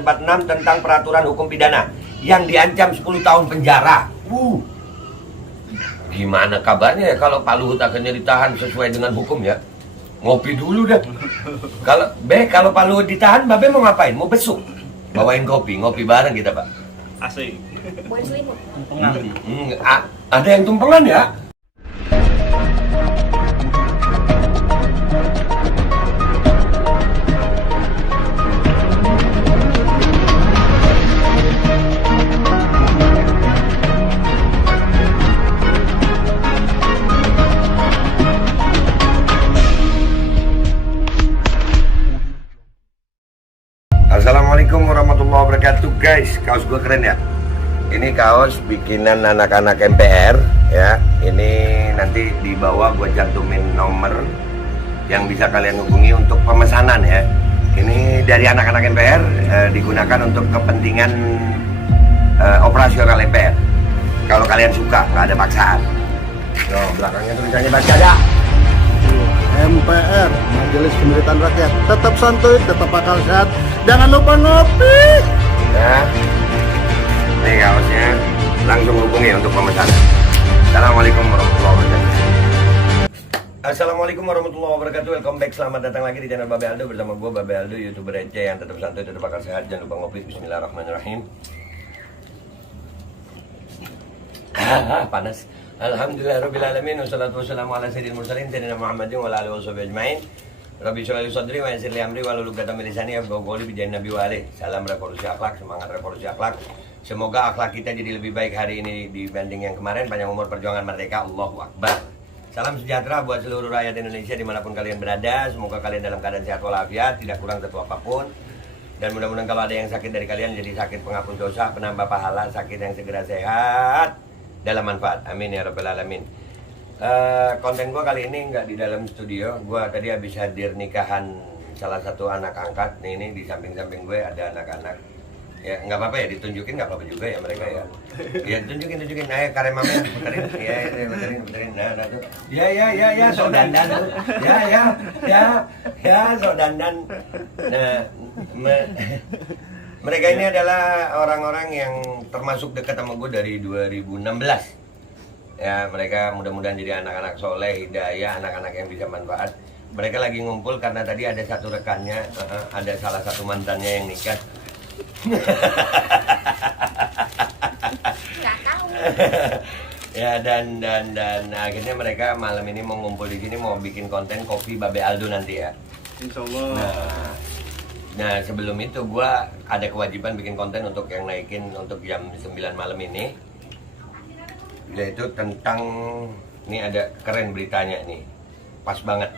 46 tentang peraturan hukum pidana yang diancam 10 tahun penjara. Gimana kabarnya ya kalau Pak Luhut akhirnya ditahan sesuai dengan hukum ya? Ngopi dulu dah. Kalau Pak Luhut ditahan, Babe mau ngapain? Mau besuk? Bawain kopi, ngopi bareng kita, Pak. Asik. Buat selimut. Ada yang tumpengan ya? Assalamualaikum warahmatullahi wabarakatuh guys. Kaos gue keren ya. Ini kaos bikinan anak-anak MPR ya. Ini nanti di bawah gue cantumin nomor yang bisa kalian hubungi untuk pemesanan ya. Ini dari anak-anak MPR digunakan untuk kepentingan operasional MPR. Kalau kalian suka, nggak ada paksaan. Tuh, belakangnya tulisannya baca ya. MPR, Majelis Pemerintahan Rakyat, tetap santuy, tetap akal sehat, jangan lupa ngopi. Ya, ini kaosnya, langsung hubungi untuk pemesanan. Assalamualaikum warahmatullahi wabarakatuh. Assalamualaikum warahmatullahi wabarakatuh. Welcome back, selamat datang lagi di channel Babe Aldo bersama gue Babe Aldo, YouTuber receh yang tetap santuy, tetap akal sehat. Jangan lupa ngopi. Bismillahirrahmanirrahim. Panas. Alhamdulillahirrabbilalamin. Wassalatu wassalamu ala sayyidil mursalin sayyidina Muhammadin wa ala alihi washabihi ajmain. Rabbi sholli sadri wa yassir li amri wa hlul 'uqdatam min lisani yafqahu qawli bi jahin nabi wa alihi. Salam revolusi akhlak, semangat revolusi akhlak. Semoga akhlak kita jadi lebih baik hari ini dibanding yang kemarin. Panjang umur perjuangan merdeka. Allahu Akbar. Salam sejahtera buat seluruh rakyat Indonesia dimanapun kalian berada. Semoga kalian dalam keadaan sehat walafiat, tidak kurang satu apapun. Dan mudah-mudahan kalau ada yang sakit dari kalian jadi sakit penghapus dosa, penambah pahala, sakit yang segera sehat dalam manfaat. Amin ya rabbal alamin. Konten gue kali ini nggak di dalam studio. Gue tadi habis hadir nikahan salah satu anak angkat. Nih, ini di samping-samping gue ada anak-anak. Ya nggak apa-apa ya, ditunjukin nggak apa-apa juga ya mereka ya. Ya tunjukin. Nah, karya mama yang diputerin. Puterin. Nah tuh. Ya, sok dandan tuh. Ya, sok dandan. Nah, mereka ini adalah orang-orang yang termasuk dekat sama gue dari 2016. Ya, mereka mudah-mudahan jadi anak-anak soleh, hidayah, anak-anak yang bisa manfaat. Mereka lagi ngumpul karena tadi ada satu rekannya, ada salah satu mantannya yang nikah. Nggak tahu. Ya, dan akhirnya mereka malam ini mau ngumpul di sini, mau bikin konten kopi Babe Aldo nanti ya. Insyaallah. Nah, sebelum itu gue ada kewajiban bikin konten untuk yang naikin untuk jam 9 malam ini. Yaitu tentang, ini ada keren beritanya nih, pas banget.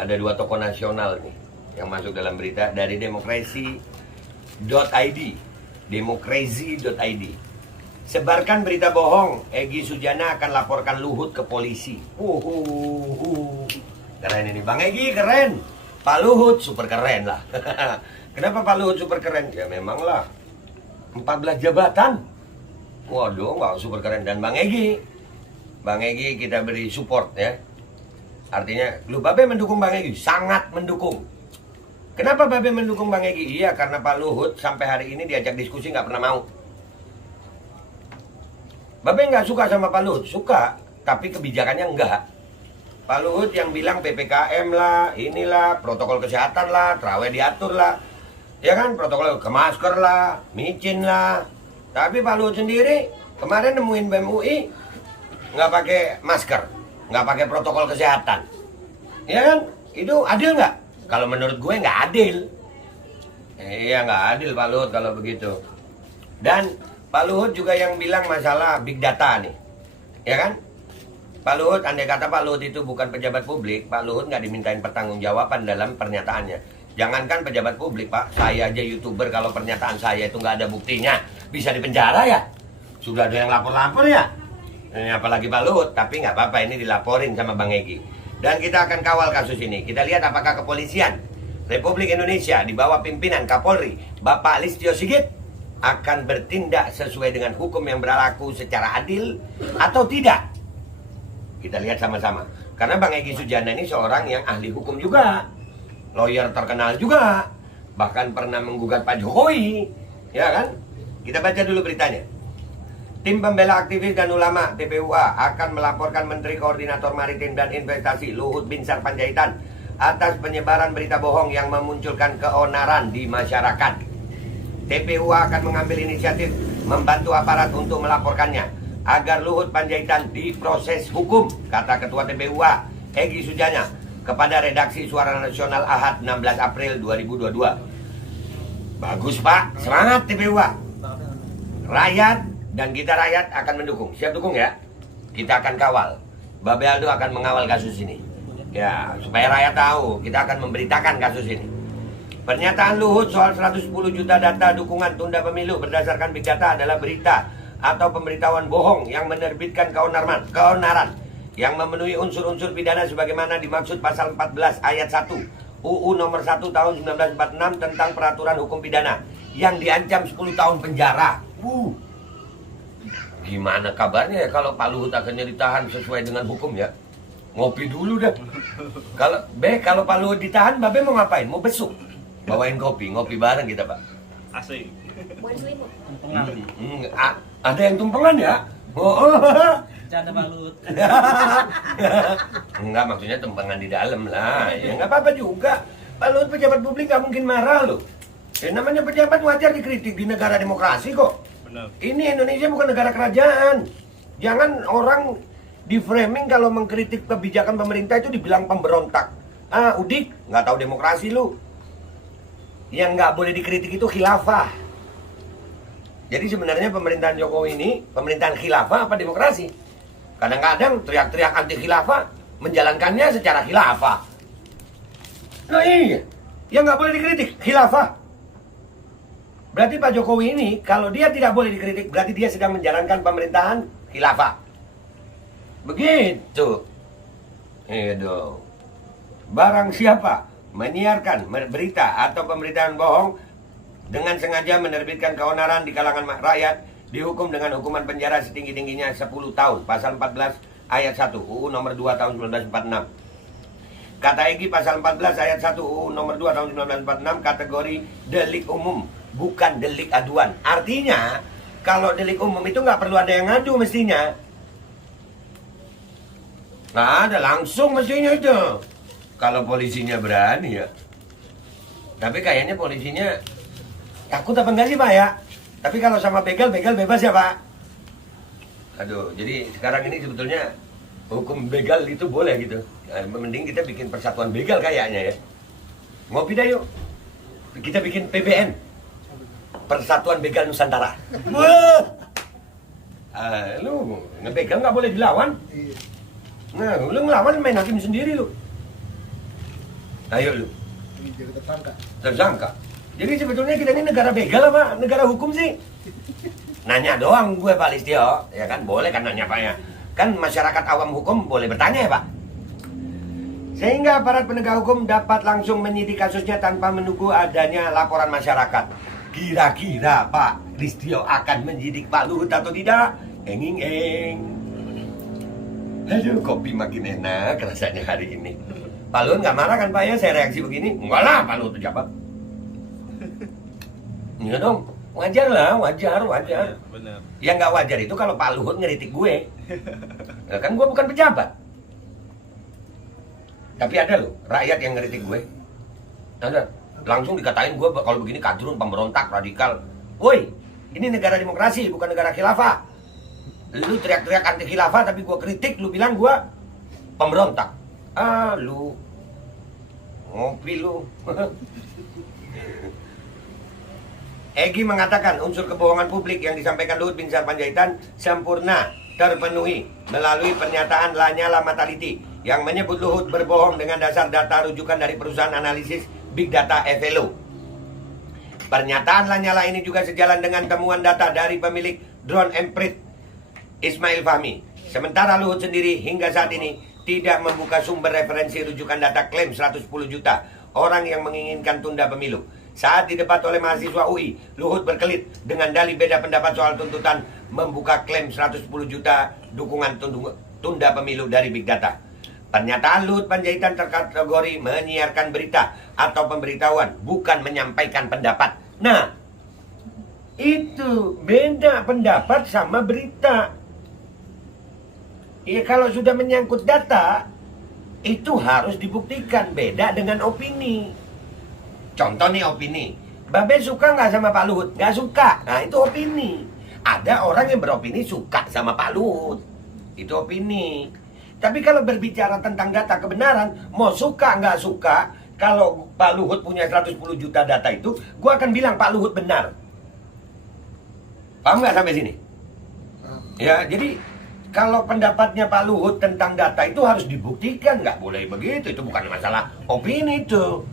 Ada 2 tokoh nasional nih yang masuk dalam berita dari demokrasi.id. Demokrasi.id. Sebarkan berita bohong, Egy Sujana akan laporkan Luhut ke polisi. Keren ini Bang Egy, keren. Pak Luhut super keren lah. Kenapa Pak Luhut super keren? Ya memang lah, 14 jabatan. Waduh, nggak super keren. Dan Bang Egy kita beri support ya. Artinya, lu Babe mendukung Bang Egy? Sangat mendukung. Kenapa Babe mendukung Bang Egy? Iya, karena Pak Luhut sampai hari ini diajak diskusi nggak pernah mau. Babe nggak suka sama Pak Luhut? Suka, tapi kebijakannya enggak. Pak Luhut yang bilang PPKM lah, inilah, protokol kesehatan lah, terawih diatur lah. Ya kan, protokol ke masker lah, micin lah. Tapi Pak Luhut sendiri kemarin nemuin BEM UI nggak pakai masker, nggak pakai protokol kesehatan. Ya kan, itu adil nggak? Kalau menurut gue nggak adil. Iya, nggak adil Pak Luhut kalau begitu. Dan Pak Luhut juga yang bilang masalah big data nih, ya kan? Pak Luhut, andai kata Pak Luhut itu bukan pejabat publik, Pak Luhut nggak dimintain pertanggungjawaban dalam pernyataannya. Jangankan pejabat publik, Pak, saya aja YouTuber, kalau pernyataan saya itu nggak ada buktinya, bisa dipenjara ya. Sudah ada yang lapor-lapor ya. Ini apalagi Pak Luhut, tapi nggak apa-apa, ini dilaporin sama Bang Egy. Dan kita akan kawal kasus ini. Kita lihat apakah kepolisian Republik Indonesia di bawah pimpinan Kapolri Bapak Listio Sigit akan bertindak sesuai dengan hukum yang berlaku secara adil atau tidak. Kita lihat sama-sama. Karena Bang Egy Sujana ini seorang yang ahli hukum juga, lawyer terkenal juga. bahkan pernah menggugat Pak Jokowi, ya kan? Kita baca dulu beritanya. Tim pembela aktivis dan ulama TPUA akan melaporkan Menteri Koordinator Maritim dan Investasi Luhut Binsar Panjaitan atas penyebaran berita bohong yang memunculkan keonaran di masyarakat. TPUA akan mengambil inisiatif membantu aparat untuk melaporkannya agar Luhut Panjaitan diproses hukum, kata Ketua TPUA Egy Sujana kepada redaksi Suara Nasional Ahad 16 April 2022. Bagus Pak, semangat TPUA. Rakyat dan kita rakyat akan mendukung. Siap dukung ya? Kita akan kawal. Babe Aldo akan mengawal kasus ini. Ya, supaya rakyat tahu, kita akan memberitakan kasus ini. Pernyataan Luhut soal 110 juta data dukungan tunda pemilu berdasarkan Big Data adalah berita atau pemberitahuan bohong yang menerbitkan keonaran yang memenuhi unsur-unsur pidana sebagaimana dimaksud pasal 14 ayat 1 UU nomor 1 tahun 1946 tentang peraturan hukum pidana yang diancam 10 tahun penjara. Gimana kabarnya ya kalau Pak Luhut akhirnya ditahan sesuai dengan hukum ya? Ngopi dulu dah. Kalau Pak Luhut ditahan, Babe mau ngapain? Mau besuk? Bawain kopi, ngopi bareng kita Pak. Asik. Bukan selimut. Ada yang tumpengan ya? Canda Pak Luhut. Enggak, maksudnya tumpengan di dalam lah. Ya nggak apa-apa juga. Pak Luhut pejabat publik nggak mungkin marah loh. Namanya pejabat wajar dikritik di negara demokrasi kok. Benar. Ini Indonesia bukan negara kerajaan. Jangan orang di framing kalau mengkritik kebijakan pemerintah itu dibilang pemberontak. Udik, nggak tahu demokrasi lu. Yang nggak boleh dikritik itu khilafah. Jadi sebenarnya pemerintahan Jokowi ini pemerintahan khilafah apa demokrasi? Kadang-kadang teriak-teriak anti khilafah, menjalankannya secara khilafah. Nah iya, yang nggak boleh dikritik khilafah. Berarti Pak Jokowi ini kalau dia tidak boleh dikritik, berarti dia sedang menjalankan pemerintahan khilafah. Begitu. Itu. Barang siapa menyiarkan berita atau pemberitaan bohong dengan sengaja menerbitkan keonaran di kalangan rakyat, dihukum dengan hukuman penjara setinggi-tingginya 10 tahun. Pasal 14 ayat 1 UU nomor 2 tahun 1946. Kata Egy, pasal 14 ayat 1 UU nomor 2 tahun 1946 kategori delik umum, bukan delik aduan. Artinya, kalau delik umum itu nggak perlu ada yang ngadu mestinya. Nah, ada langsung mestinya itu. Kalau polisinya berani ya. Tapi kayaknya polisinya takut apa enggak sih Pak ya? Tapi kalau sama begal bebas ya Pak. Aduh, jadi sekarang ini sebetulnya hukum begal itu boleh gitu. Nah, mending kita bikin persatuan begal kayaknya ya. Ngopi dah yuk. Kita bikin PBN, Persatuan Begal Nusantara. Wah, lu ngebegal nggak boleh dilawan. Nah, lu ngelawan main hakim sendiri lu. Ayo lu. Tersangka. Jadi sebetulnya kita ini negara begal apa negara hukum sih? Nanya doang gue Pak Listio, ya kan boleh kan nanya Pak ya. Kan masyarakat awam hukum boleh bertanya ya Pak. Sehingga aparat penegak hukum dapat langsung menyidik kasusnya tanpa menunggu adanya laporan masyarakat. Kira-kira Pak Listio akan menyidik Pak Luhut atau tidak? Enging. Aduh, kopi makin enak rasanya hari ini. Pak Luhut nggak marah kan Pak ya saya reaksi begini? Enggak lah Pak Luhut pejabat. Iya dong, wajar lah, wajar. Benar. Yang nggak wajar itu kalau Pak Luhut ngeritik gue. Nah, kan gue bukan pejabat. Tapi ada loh, rakyat yang ngeritik gue. Ada. Langsung dikatain gue kalau begini kadrun, pemberontak, radikal. Woi, ini negara demokrasi, bukan negara khilafah. Lu teriak-teriak anti khilafah, tapi gue kritik, lu bilang gue pemberontak. Lu ngopi lu. Egy mengatakan unsur kebohongan publik yang disampaikan Luhut Binsar Panjaitan sempurna terpenuhi melalui pernyataan Lanyala Mataliti yang menyebut Luhut berbohong dengan dasar data rujukan dari perusahaan analisis Big Data Evelo. Pernyataan Lanyala ini juga sejalan dengan temuan data dari pemilik drone Emprit Ismail Fahmi. Sementara Luhut sendiri hingga saat ini tidak membuka sumber referensi rujukan data klaim 110 juta orang yang menginginkan tunda pemilu. Saat didebat oleh mahasiswa UI, Luhut berkelit dengan dalih beda pendapat soal tuntutan membuka klaim 110 juta dukungan tunda pemilu dari Big Data. Pernyataan Luhut Panjaitan terkategori menyiarkan berita atau pemberitahuan, bukan menyampaikan pendapat. Nah, itu beda pendapat sama berita. Ya kalau sudah menyangkut data, itu harus dibuktikan. Beda dengan opini. Contoh nih opini. Babe suka nggak sama Pak Luhut? Nggak suka. Nah itu opini. Ada orang yang beropini suka sama Pak Luhut. Itu opini. Tapi kalau berbicara tentang data kebenaran, mau suka nggak suka, kalau Pak Luhut punya 110 juta data itu, gue akan bilang Pak Luhut benar. Paham nggak sampai sini? Ya, jadi kalau pendapatnya Pak Luhut tentang data itu harus dibuktikan, nggak boleh begitu. Itu bukan masalah opini itu.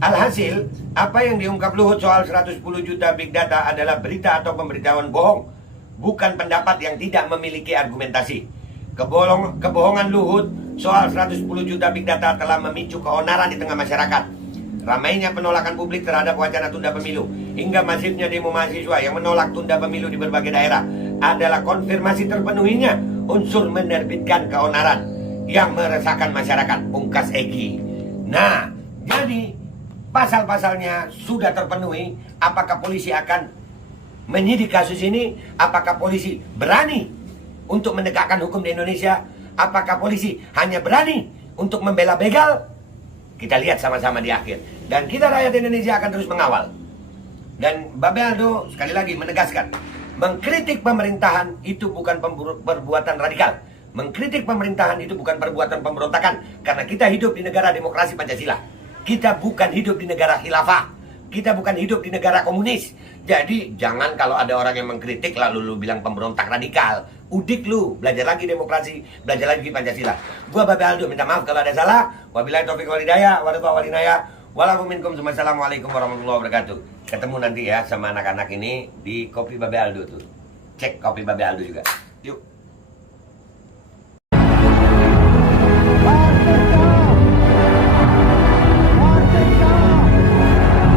Alhasil, apa yang diungkap Luhut soal 110 juta big data adalah berita atau pemberitahuan bohong, bukan pendapat yang tidak memiliki argumentasi. Kebohongan Luhut soal 110 juta big data telah memicu keonaran di tengah masyarakat. Ramainya penolakan publik terhadap wacana tunda pemilu hingga masifnya demo mahasiswa yang menolak tunda pemilu di berbagai daerah adalah konfirmasi terpenuhinya unsur menerbitkan keonaran yang meresahkan masyarakat, pungkas Egi. Nah, jadi pasal-pasalnya sudah terpenuhi. Apakah polisi akan menyidik kasus ini? Apakah polisi berani untuk menegakkan hukum di Indonesia? Apakah polisi hanya berani untuk membela begal? Kita lihat sama-sama di akhir. Dan kita rakyat Indonesia akan terus mengawal. Dan Babe Aldo sekali lagi menegaskan, mengkritik pemerintahan itu bukan perbuatan radikal. Mengkritik pemerintahan itu bukan perbuatan pemberontakan. Karena kita hidup di negara demokrasi Pancasila. Kita bukan hidup di negara khilafah. Kita bukan hidup di negara komunis. Jadi jangan kalau ada orang yang mengkritik lalu lu bilang pemberontak radikal. Udik lu, belajar lagi demokrasi, belajar lagi Pancasila. Gua Babe Aldo minta maaf kalau ada salah. Wabillahi taufiq wal hidayah, warahmatullahi wabarakatuh. Walaupun Assalamualaikum warahmatullahi wabarakatuh. Ketemu nanti ya sama anak-anak ini di Kopi Babe Aldo tuh. Cek Kopi Babe Aldo juga. Yuk.